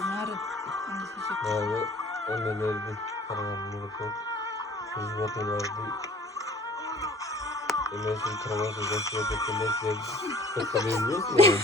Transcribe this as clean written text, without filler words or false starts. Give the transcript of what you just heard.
Narı. Abi annelerdi. Karavanını yapıp. Kızı batırlardı. Emersin karavanı geçiyor. Dökülmekle. Takılıyoruz ya.